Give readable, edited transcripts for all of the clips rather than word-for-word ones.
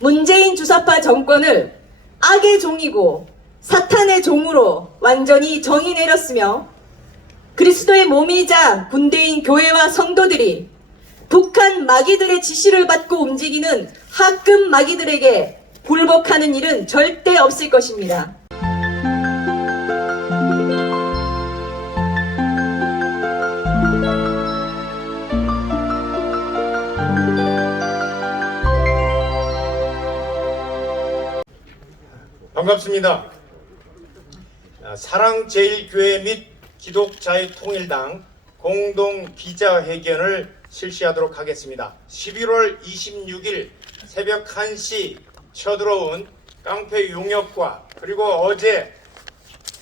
문재인 주사파 정권을 악의 종이고 사탄의 종으로 완전히 정의 내렸으며 그리스도의 몸이자 군대인 교회와 성도들이 북한 마귀들의 지시를 받고 움직이는 합급 마귀들에게 굴복하는 일은 절대 없을 것입니다. 반갑습니다. 사랑제일교회 및 기독자유통일당 공동 기자회견을 실시하도록 하겠습니다. 11월 26일 새벽 1시 쳐들어온 깡패 용역과 그리고 어제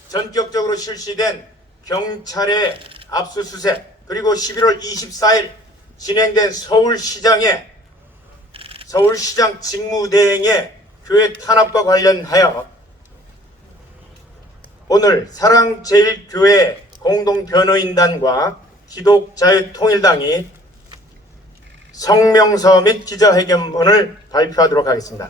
전격적으로 실시된 경찰의 압수수색 그리고 11월 24일 진행된 서울시장 직무대행의 교회 탄압과 관련하여 오늘 사랑제일교회 공동변호인단과 기독자유통일당이 성명서 및 기자회견문을 발표하도록 하겠습니다.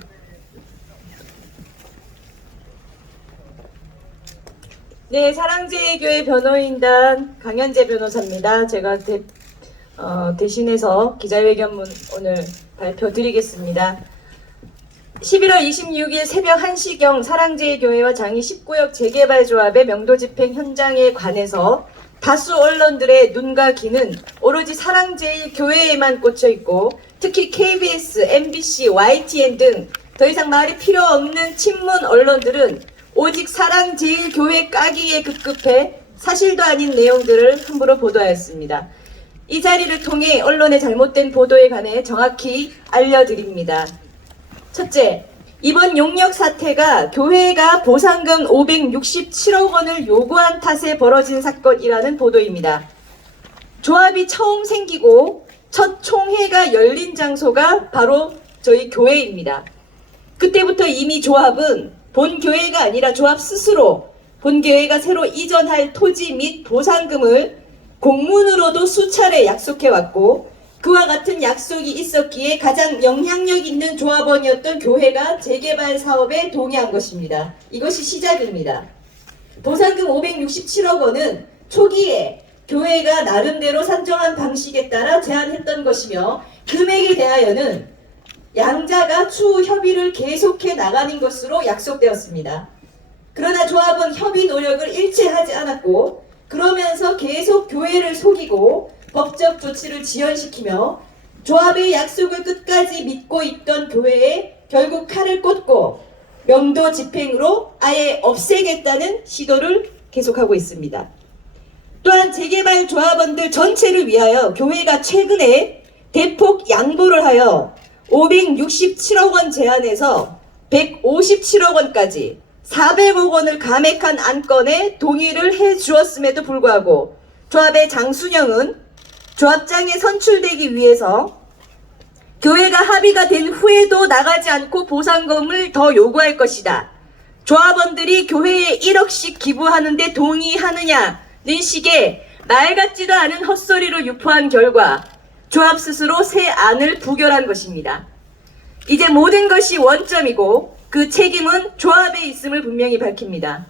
네, 사랑제일교회 변호인단 강현재 변호사입니다. 제가 대신해서 기자회견문 오늘 발표드리겠습니다. 11월 26일 새벽 1시경 사랑제일교회와 장희 19역 재개발조합의 명도집행 현장에 관해서 다수 언론들의 눈과 귀는 오로지 사랑제일교회에만 꽂혀있고 특히 KBS, MBC, YTN 등 더 이상 말이 필요 없는 친문 언론들은 오직 사랑제일교회 까기에 급급해 사실도 아닌 내용들을 함부로 보도하였습니다. 이 자리를 통해 언론의 잘못된 보도에 관해 정확히 알려드립니다. 첫째, 이번 용역 사태가 교회가 보상금 567억 원을 요구한 탓에 벌어진 사건이라는 보도입니다. 조합이 처음 생기고 첫 총회가 열린 장소가 바로 저희 교회입니다. 그때부터 이미 조합은 본 교회가 아니라 조합 스스로 본 교회가 새로 이전할 토지 및 보상금을 공문으로도 수차례 약속해왔고 그와 같은 약속이 있었기에 가장 영향력 있는 조합원이었던 교회가 재개발 사업에 동의한 것입니다. 이것이 시작입니다. 보상금 567억 원은 초기에 교회가 나름대로 산정한 방식에 따라 제안했던 것이며 금액에 대하여는 양자가 추후 협의를 계속해 나가는 것으로 약속되었습니다. 그러나 조합은 협의 노력을 일체하지 않았고 그러면서 계속 교회를 속이고 법적 조치를 지연시키며 조합의 약속을 끝까지 믿고 있던 교회에 결국 칼을 꽂고 명도 집행으로 아예 없애겠다는 시도를 계속하고 있습니다. 또한 재개발 조합원들 전체를 위하여 교회가 최근에 대폭 양보를 하여 567억 원 제안에서 157억 원까지 400억 원을 감액한 안건에 동의를 해 주었음에도 불구하고 조합의 장순영은 조합장에 선출되기 위해서 교회가 합의가 된 후에도 나가지 않고 보상금을 더 요구할 것이다. 조합원들이 교회에 1억씩 기부하는데 동의하느냐는 식의 말 같지도 않은 헛소리를 유포한 결과 조합 스스로 새 안을 부결한 것입니다. 이제 모든 것이 원점이고 그 책임은 조합에 있음을 분명히 밝힙니다.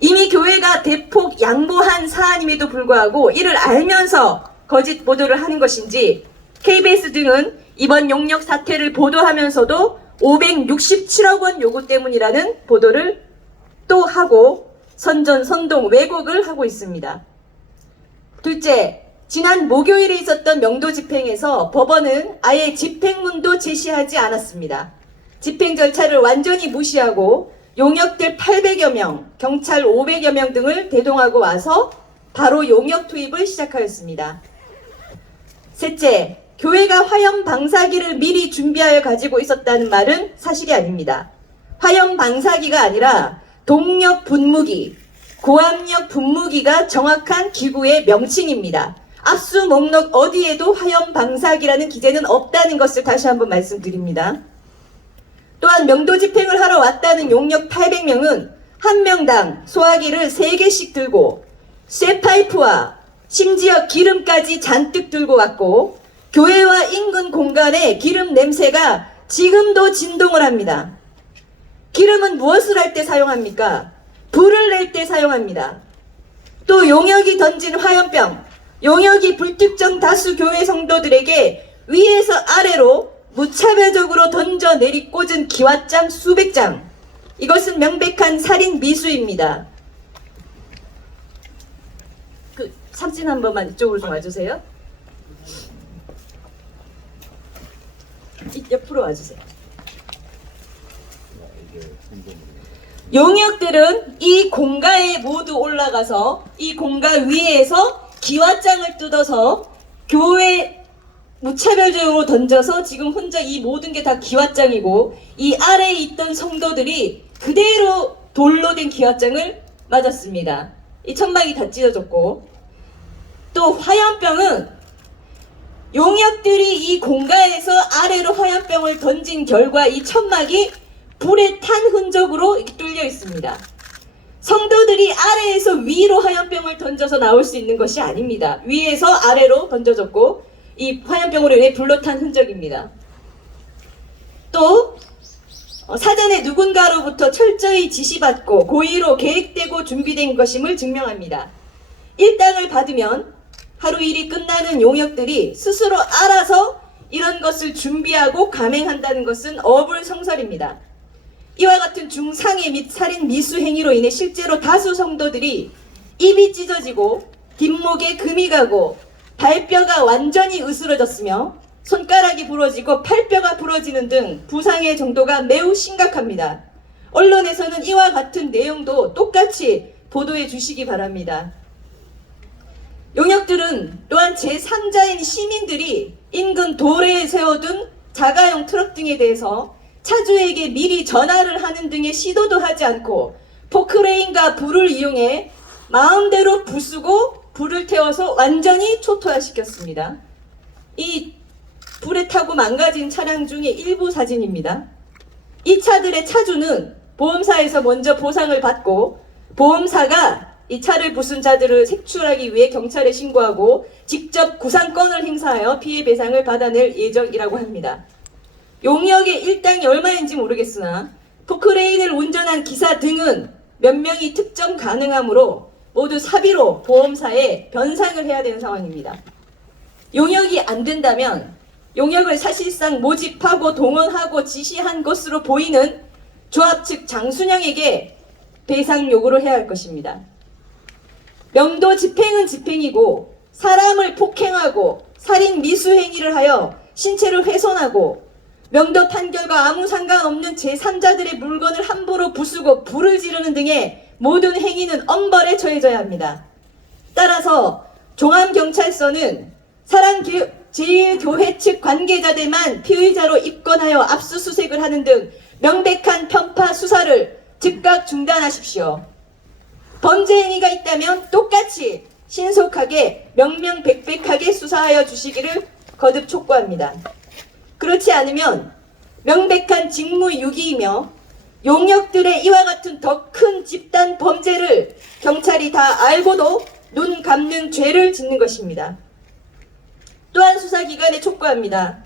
이미 교회가 대폭 양보한 사안임에도 불구하고 이를 알면서 거짓 보도를 하는 것인지 KBS 등은 이번 용역 사태를 보도하면서도 567억 원 요구 때문이라는 보도를 또 하고 선전선동 왜곡을 하고 있습니다. 둘째, 지난 목요일에 있었던 명도 집행에서 법원은 아예 집행문도 제시하지 않았습니다. 집행 절차를 완전히 무시하고 용역들 800여 명, 경찰 500여 명 등을 대동하고 와서 바로 용역 투입을 시작하였습니다. 셋째, 교회가 화염 방사기를 미리 준비하여 가지고 있었다는 말은 사실이 아닙니다. 화염 방사기가 아니라 동력 분무기, 고압력 분무기가 정확한 기구의 명칭입니다. 압수 목록 어디에도 화염 방사기라는 기재는 없다는 것을 다시 한번 말씀드립니다. 또한 명도 집행을 하러 왔다는 용역 800명은 한 명당 소화기를 3개씩 들고 쇠파이프와 심지어 기름까지 잔뜩 들고 왔고 교회와 인근 공간에 기름 냄새가 지금도 진동을 합니다. 기름은 무엇을 할 때 사용합니까? 불을 낼 때 사용합니다. 또 용역이 던진 화염병, 용역이 불특정 다수 교회 성도들에게 위에서 아래로 무차별적으로 던져 내리꽂은 기왓장 수백 장. 이것은 명백한 살인 미수입니다. 그 삼진 한 번만 이쪽으로 좀 와주세요. 옆으로 와주세요. 용역들은 이 공가에 모두 올라가서 이 공가 위에서 기왓장을 뜯어서 교회 무차별적으로 던져서 지금 혼자 이 모든 게 다 기왓장이고 이 아래에 있던 성도들이 그대로 돌로 된 기왓장을 맞았습니다. 이 천막이 다 찢어졌고 또 화염병은 용역들이 이 공가에서 아래로 화염병을 던진 결과 이 천막이 불에 탄 흔적으로 이렇게 뚫려 있습니다. 성도들이 아래에서 위로 화염병을 던져서 나올 수 있는 것이 아닙니다. 위에서 아래로 던져졌고 이 화염병으로 인해 불로 탄 흔적입니다. 또 사전에 누군가로부터 철저히 지시받고 고의로 계획되고 준비된 것임을 증명합니다. 일당을 받으면 하루 일이 끝나는 용역들이 스스로 알아서 이런 것을 준비하고 감행한다는 것은 어불성설입니다. 이와 같은 중상해 및 살인 미수 행위로 인해 실제로 다수 성도들이 입이 찢어지고 뒷목에 금이 가고 발뼈가 완전히 으스러졌으며 손가락이 부러지고 팔뼈가 부러지는 등 부상의 정도가 매우 심각합니다. 언론에서는 이와 같은 내용도 똑같이 보도해 주시기 바랍니다. 용역들은 또한 제3자인 시민들이 인근 도로에 세워둔 자가용 트럭 등에 대해서 차주에게 미리 전화를 하는 등의 시도도 하지 않고 포크레인과 불을 이용해 마음대로 부수고 불을 태워서 완전히 초토화시켰습니다. 이 불에 타고 망가진 차량 중에 일부 사진입니다. 이 차들의 차주는 보험사에서 먼저 보상을 받고 보험사가 이 차를 부순 자들을 색출하기 위해 경찰에 신고하고 직접 구상권을 행사하여 피해 배상을 받아낼 예정이라고 합니다. 용역의 일당이 얼마인지 모르겠으나 포크레인을 운전한 기사 등은 몇 명이 특정 가능하므로 모두 사비로 보험사에 변상을 해야 되는 상황입니다. 용역이 안 된다면 용역을 사실상 모집하고 동원하고 지시한 것으로 보이는 조합 측 장순영에게 배상 요구를 해야 할 것입니다. 명도 집행은 집행이고 사람을 폭행하고 살인 미수 행위를 하여 신체를 훼손하고 명도 판결과 아무 상관없는 제3자들의 물건을 함부로 부수고 불을 지르는 등의 모든 행위는 엄벌에 처해져야 합니다. 따라서 종암경찰서는 사랑제일교회 측 관계자들만 피의자로 입건하여 압수수색을 하는 등 명백한 편파 수사를 즉각 중단하십시오. 범죄 행위가 있다면 똑같이 신속하게 명명백백하게 수사하여 주시기를 거듭 촉구합니다. 그렇지 않으면 명백한 직무유기이며 용역들의 이와 같은 더 큰 집단 범죄를 경찰이 다 알고도 눈 감는 죄를 짓는 것입니다. 또한 수사기관에 촉구합니다.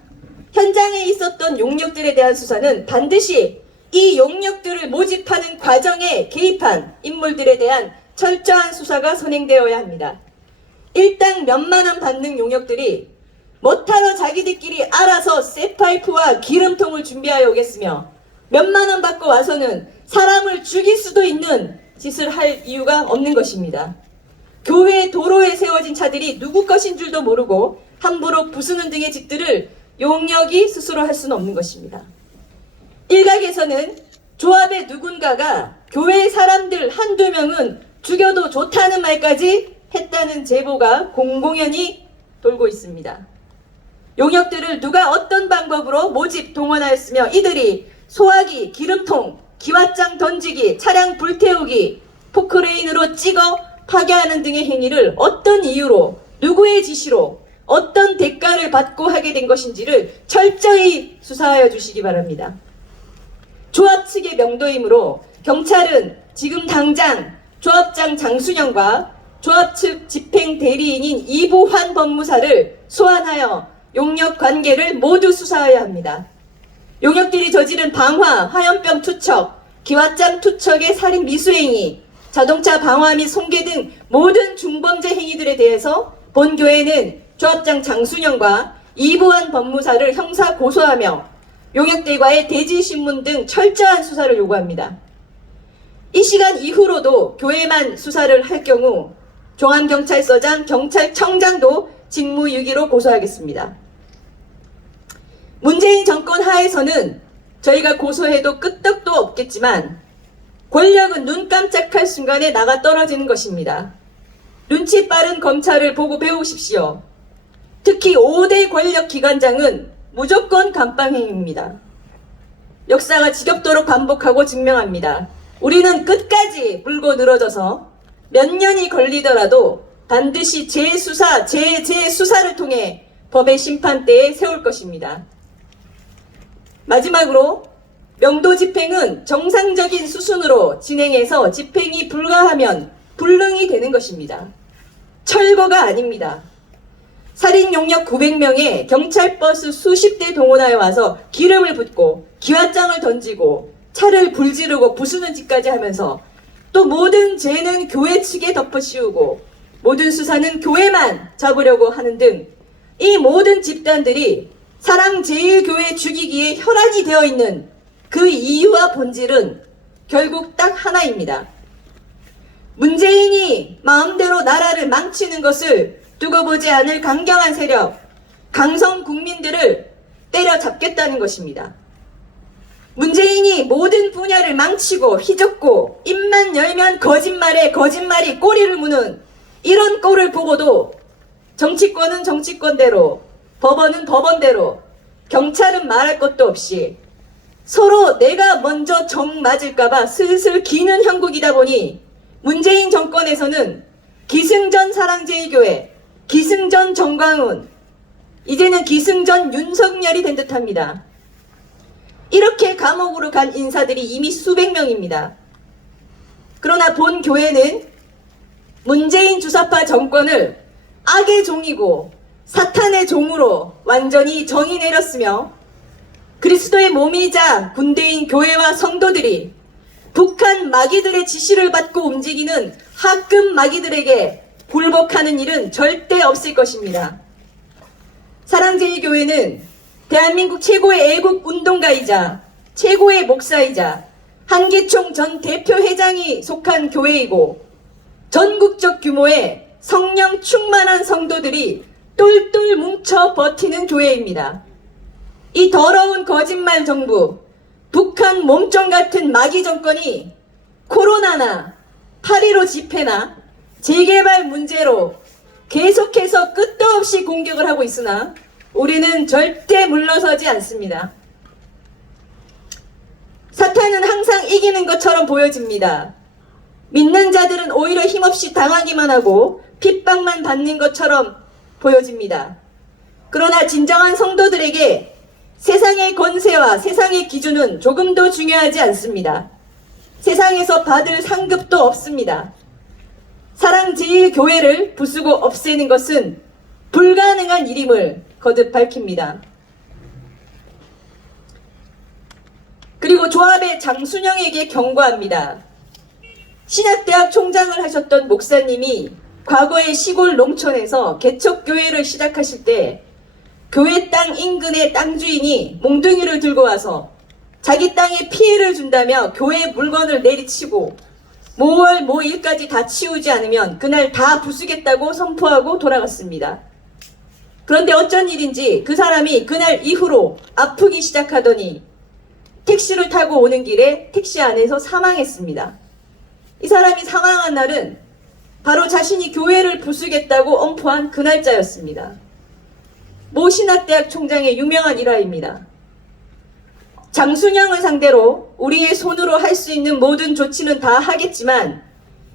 현장에 있었던 용역들에 대한 수사는 반드시 이 용역들을 모집하는 과정에 개입한 인물들에 대한 철저한 수사가 선행되어야 합니다. 일당 몇만 원 받는 용역들이 못하러 자기들끼리 알아서 쇠파이프와 기름통을 준비하여 오겠으며 몇만 원 받고 와서는 사람을 죽일 수도 있는 짓을 할 이유가 없는 것입니다. 교회 도로에 세워진 차들이 누구 것인 줄도 모르고 함부로 부수는 등의 짓들을 용역이 스스로 할 수는 없는 것입니다. 일각에서는 조합의 누군가가 교회 사람들 한두 명은 죽여도 좋다는 말까지 했다는 제보가 공공연히 돌고 있습니다. 용역들을 누가 어떤 방법으로 모집 동원하였으며 이들이 소화기, 기름통, 기왓장 던지기, 차량 불태우기, 포크레인으로 찍어 파괴하는 등의 행위를 어떤 이유로 누구의 지시로 어떤 대가를 받고 하게 된 것인지를 철저히 수사하여 주시기 바랍니다. 조합 측의 명도이므로 경찰은 지금 당장 조합장 장순영과 조합 측 집행 대리인인 이보환 법무사를 소환하여 용역 관계를 모두 수사해야 합니다. 용역들이 저지른 방화, 화염병 투척, 기왓장 투척의 살인 미수행위, 자동차 방화 및 손괴 등 모든 중범죄 행위들에 대해서 본교회는 조합장 장순영과 이부환 법무사를 형사 고소하며 용역들과의 대지신문 등 철저한 수사를 요구합니다. 이 시간 이후로도 교회만 수사를 할 경우 종암경찰서장, 경찰청장도 직무유기로 고소하겠습니다. 문재인 정권 하에서는 저희가 고소해도 끄떡도 없겠지만 권력은 눈 깜짝할 순간에 나가 떨어지는 것입니다. 눈치 빠른 검찰을 보고 배우십시오. 특히 5대 권력 기관장은 무조건 감방행위입니다. 역사가 지겹도록 반복하고 증명합니다. 우리는 끝까지 물고 늘어져서 몇 년이 걸리더라도 반드시 재수사를 통해 법의 심판대에 세울 것입니다. 마지막으로 명도 집행은 정상적인 수순으로 진행해서 집행이 불가하면 불능이 되는 것입니다. 철거가 아닙니다. 살인 용역 900명에 경찰버스 수십 대 동원하여 와서 기름을 붓고 기왓장을 던지고 차를 불지르고 부수는 짓까지 하면서 또 모든 죄는 교회 측에 덮어씌우고 모든 수사는 교회만 잡으려고 하는 등 이 모든 집단들이 사랑제일교회 죽이기에 혈안이 되어 있는 그 이유와 본질은 결국 딱 하나입니다. 문재인이 마음대로 나라를 망치는 것을 두고 보지 않을 강경한 세력, 강성 국민들을 때려잡겠다는 것입니다. 문재인이 모든 분야를 망치고 휘젓고 입만 열면 거짓말에 거짓말이 꼬리를 무는 이런 꼴을 보고도 정치권은 정치권대로, 법원은 법원대로, 경찰은 말할 것도 없이 서로 내가 먼저 정 맞을까봐 슬슬 기는 형국이다 보니 문재인 정권에서는 기승전 사랑제일교회, 기승전 정광훈, 이제는 기승전 윤석열이 된 듯합니다. 이렇게 감옥으로 간 인사들이 이미 수백 명입니다. 그러나 본 교회는 문재인 주사파 정권을 악의 종이고 사탄의 종으로 완전히 정의 내렸으며 그리스도의 몸이자 군대인 교회와 성도들이 북한 마귀들의 지시를 받고 움직이는 하급 마귀들에게 굴복하는 일은 절대 없을 것입니다. 사랑제일교회는 대한민국 최고의 애국 운동가이자 최고의 목사이자 한기총 전 대표회장이 속한 교회이고 전국적 규모의 성령 충만한 성도들이 똘똘 뭉쳐 버티는 교회입니다. 이 더러운 거짓말 정부, 북한 몸종 같은 마귀 정권이 코로나나 8.15 집회나 재개발 문제로 계속해서 끝도 없이 공격을 하고 있으나 우리는 절대 물러서지 않습니다. 사탄은 항상 이기는 것처럼 보여집니다. 믿는 자들은 오히려 힘없이 당하기만 하고 핍박만 받는 것처럼 보여집니다. 그러나 진정한 성도들에게 세상의 권세와 세상의 기준은 조금도 중요하지 않습니다. 세상에서 받을 상급도 없습니다. 사랑제일교회를 부수고 없애는 것은 불가능한 일임을 거듭 밝힙니다. 그리고 조합의 장순영에게 경고합니다. 신학대학 총장을 하셨던 목사님이 과거의 시골 농촌에서 개척교회를 시작하실 때 교회 땅 인근의 땅 주인이 몽둥이를 들고 와서 자기 땅에 피해를 준다며 교회 물건을 내리치고 모월 모일까지 다 치우지 않으면 그날 다 부수겠다고 선포하고 돌아갔습니다. 그런데 어쩐 일인지 그 사람이 그날 이후로 아프기 시작하더니 택시를 타고 오는 길에 택시 안에서 사망했습니다. 이 사람이 사망한 날은 바로 자신이 교회를 부수겠다고 엄포한 그 날짜였습니다. 모 신학대학 총장의 유명한 일화입니다. 장순영을 상대로 우리의 손으로 할 수 있는 모든 조치는 다 하겠지만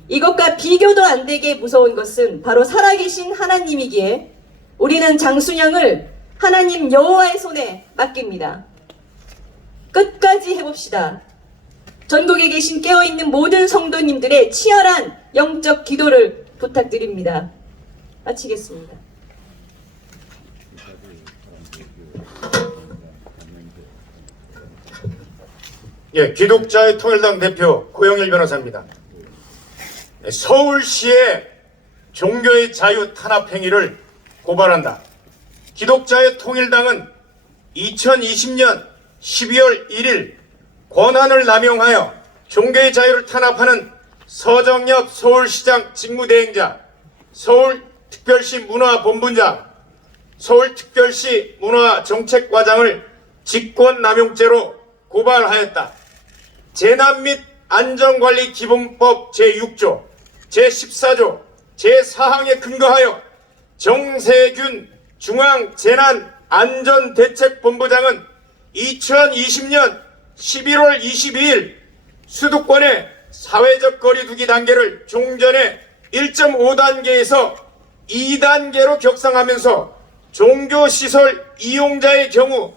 이것과 비교도 안 되게 무서운 것은 바로 살아계신 하나님이기에 우리는 장순영을 하나님 여호와의 손에 맡깁니다. 끝까지 해봅시다. 전국에 계신 깨어있는 모든 성도님들의 치열한 영적 기도를 부탁드립니다. 마치겠습니다. 예, 기독자의 통일당 대표 고영일 변호사입니다. 서울시의 종교의 자유 탄압 행위를 고발한다. 기독자의 통일당은 2020년 12월 1일 권한을 남용하여 종교의 자유를 탄압하는 서정엽 서울시장 직무대행자, 서울특별시 문화본부장, 서울특별시 문화정책과장을 직권남용죄로 고발하였다. 재난 및 안전관리기본법 제6조, 제14조, 제4항에 근거하여 정세균 중앙재난안전대책본부장은 2020년 11월 22일 수도권의 사회적 거리두기 단계를 종전의 1.5단계에서 2단계로 격상하면서 종교시설 이용자의 경우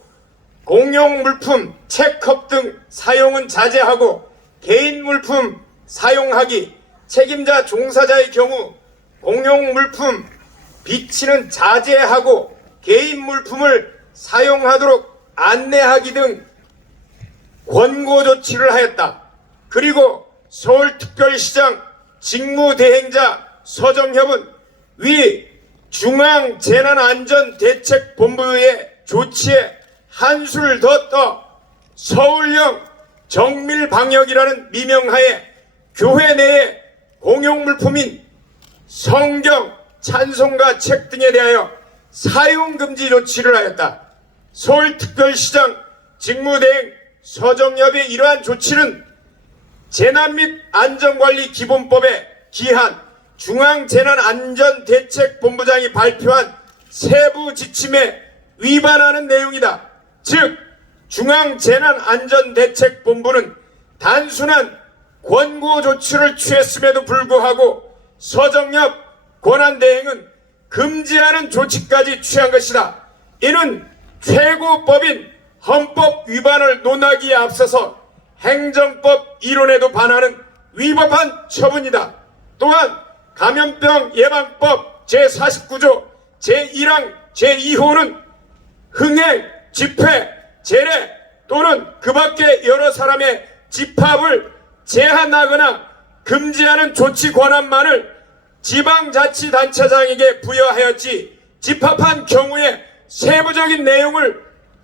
공용물품, 책컵 등 사용은 자제하고 개인 물품 사용하기, 책임자 종사자의 경우 공용물품 비치는 자제하고 개인 물품을 사용하도록 안내하기 등 권고 조치를 하였다. 그리고 서울특별시장 직무대행자 서정협은 위 중앙재난안전대책본부의 조치에 한술 더 떠 서울형 정밀방역이라는 미명하에 교회 내에 공용물품인 성경, 찬송가, 책 등에 대하여 사용금지 조치를 하였다. 서울특별시장 직무대행 서정엽의 이러한 조치는 재난 및 안전관리 기본법에 기한 중앙재난안전대책본부장이 발표한 세부 지침에 위반하는 내용이다. 즉 중앙재난안전대책본부는 단순한 권고 조치를 취했음에도 불구하고 서정엽 권한대행은 금지하는 조치까지 취한 것이다. 이는 최고법인 헌법 위반을 논하기에 앞서서 행정법 이론에도 반하는 위법한 처분이다. 또한 감염병 예방법 제49조 제1항 제2호는 흥행, 집회, 제례 또는 그 밖의 여러 사람의 집합을 제한하거나 금지하는 조치 권한만을 지방자치단체장에게 부여하였지 집합한 경우에 세부적인 내용을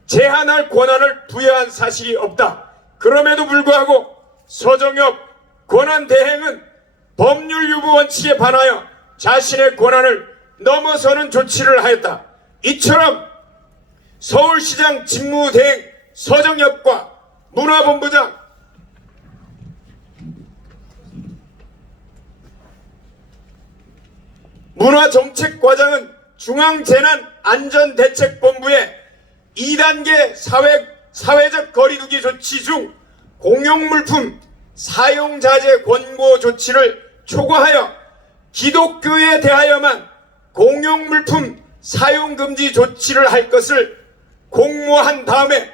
제한할 권한을 부여한 사실이 없다. 그럼에도 불구하고 서정엽 권한대행은 법률 유보 원칙에 반하여 자신의 권한을 넘어서는 조치를 하였다. 이처럼 서울시장 직무대행 서정엽과 문화본부장 문화정책과장은 중앙재난안전대책본부의 2단계 사회적 거리두기 조치 중 공용물품 사용자제 권고 조치를 초과하여 기독교에 대하여만 공용물품 사용금지 조치를 할 것을 공모한 다음에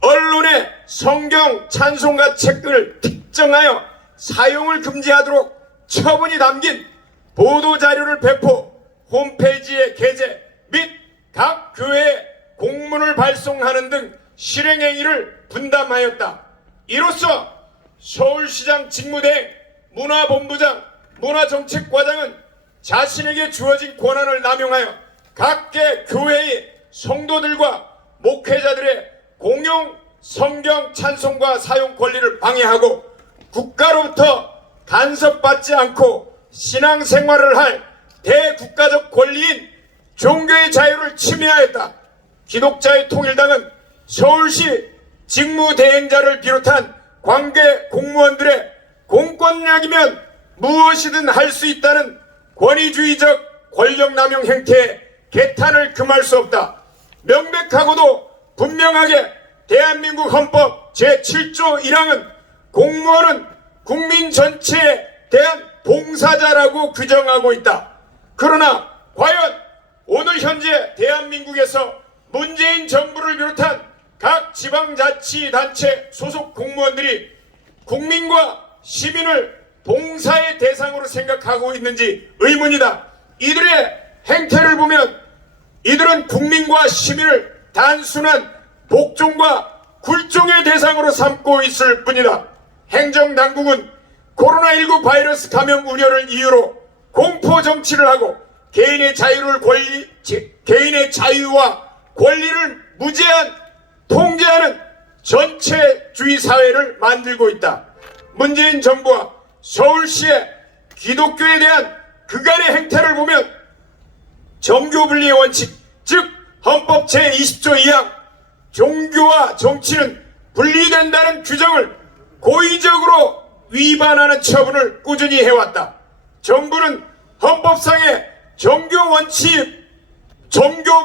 언론에 성경, 찬송가, 책을 특정하여 사용을 금지하도록 처분이 담긴 보도자료를 배포, 홈페이지에 게재 및 각 교회에 공문을 발송하는 등 실행행위를 분담하였다. 이로써 서울시장 직무대행 문화본부장, 문화정책과장은 자신에게 주어진 권한을 남용하여 각계 교회의 성도들과 목회자들의 공용 성경 찬송가 사용 권리를 방해하고 국가로부터 간섭받지 않고 신앙생활을 할 대국가적 권리인 종교의 자유를 침해하였다. 기독자의 통일당은 서울시 직무대행자를 비롯한 관계 공무원들의 공권력이면 무엇이든 할 수 있다는 권위주의적 권력남용 행태에 개탄을 금할 수 없다. 명백하고도 분명하게 대한민국 헌법 제7조 1항은 공무원은 국민 전체에 대한 봉사자라고 규정하고 있다. 그러나 과연 오늘 현재 대한민국에서 문재인 정부를 비롯한 각 지방자치단체 소속 공무원들이 국민과 시민을 봉사의 대상으로 생각하고 있는지 의문이다. 이들의 행태를 보면 이들은 국민과 시민을 단순한 복종과 굴종의 대상으로 삼고 있을 뿐이다. 행정당국은 코로나19 바이러스 감염 우려를 이유로 공포 정치를 하고 개인의 자유와 권리를 무제한 통제하는 전체주의 사회를 만들고 있다. 문재인 정부와 서울시의 기독교에 대한 그간의 행태를 보면 정교분리의 원칙, 즉 헌법 제20조 2항 종교와 정치는 분리된다는 규정을 고의적으로 위반하는 처분을 꾸준히 해왔다. 정부는 헌법상의 정교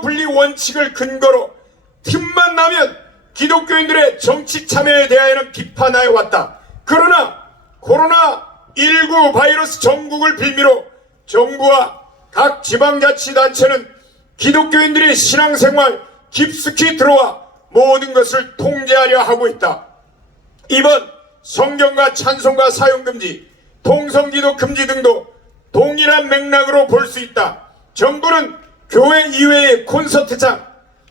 분리 원칙을 근거로 틈만 나면 기독교인들의 정치 참여에 대하여는 비판하여 왔다. 그러나 코로나19 바이러스 전국을 빌미로 정부와 각 지방자치단체는 기독교인들의 신앙생활 깊숙이 들어와 모든 것을 통제하려 하고 있다. 이번 성경과 찬송가 사용금지, 통성기도 금지 등도 동일한 맥락으로 볼 수 있다. 정부는 교회 이외의 콘서트장,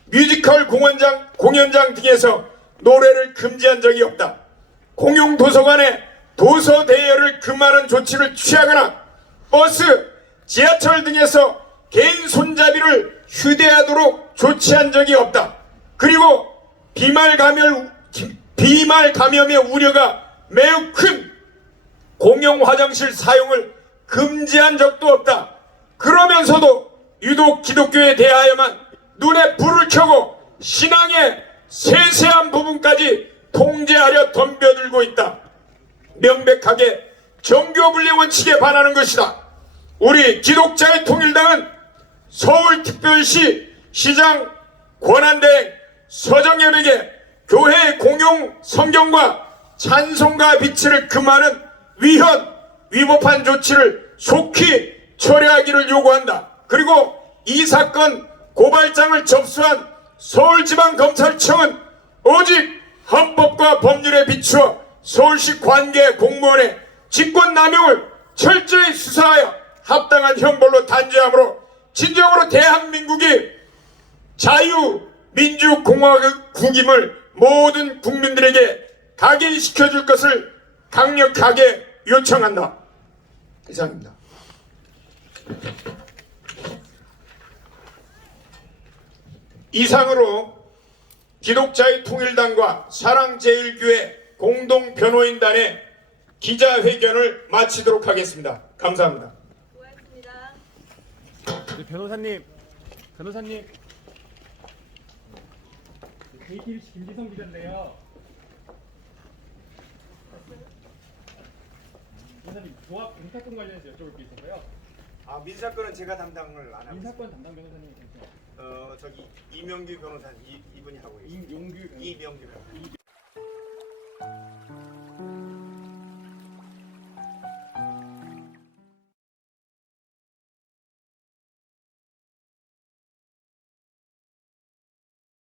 뮤지컬 공연장 등에서 노래를 금지한 적이 없다. 공용도서관의 도서 대여를 금하는 조치를 취하거나 버스, 지하철 등에서 개인 손잡이를 휴대하도록 조치한 적이 없다. 그리고 비말 감염의 우려가 매우 큰 공용 화장실 사용을 금지한 적도 없다. 그러면서도 유독 기독교에 대하여만 눈에 불을 켜고 신앙의 세세한 부분까지 통제하려 덤벼들고 있다. 명백하게 정교분리 원칙에 반하는 것이다. 우리 기독자의 통일당은 서울특별시 시장 권한대행 서정엽에게 교회 공용 성경과 찬송가 비치를 금하는 위법한 조치를 속히 철회하기를 요구한다. 그리고 이 사건 고발장을 접수한 서울지방검찰청은 오직 헌법과 법률에 비추어 서울시 관계 공무원의 직권남용을 철저히 수사하여 합당한 형벌로 단죄하므로 진정으로 대한민국이 자유민주공화국임을 모든 국민들에게 각인시켜줄 것을 강력하게 요청한다. 이상입니다. 이상으로 기독자의 통일당과 사랑제일교회 공동변호인단의 기자회견을 마치도록 하겠습니다. 감사합니다. 수고하셨습니다. 네, 변호사님. JTBC 김지성 기자인데요. 변호사님, 조합 민사건 관련해서 여쭤볼 게 있어서요. 민사건은 제가 담당을 안 하고 민사건 담당 변호사님이 계세요. 저기 이명규 변호사님 이분이 하고 있습니다. 임용규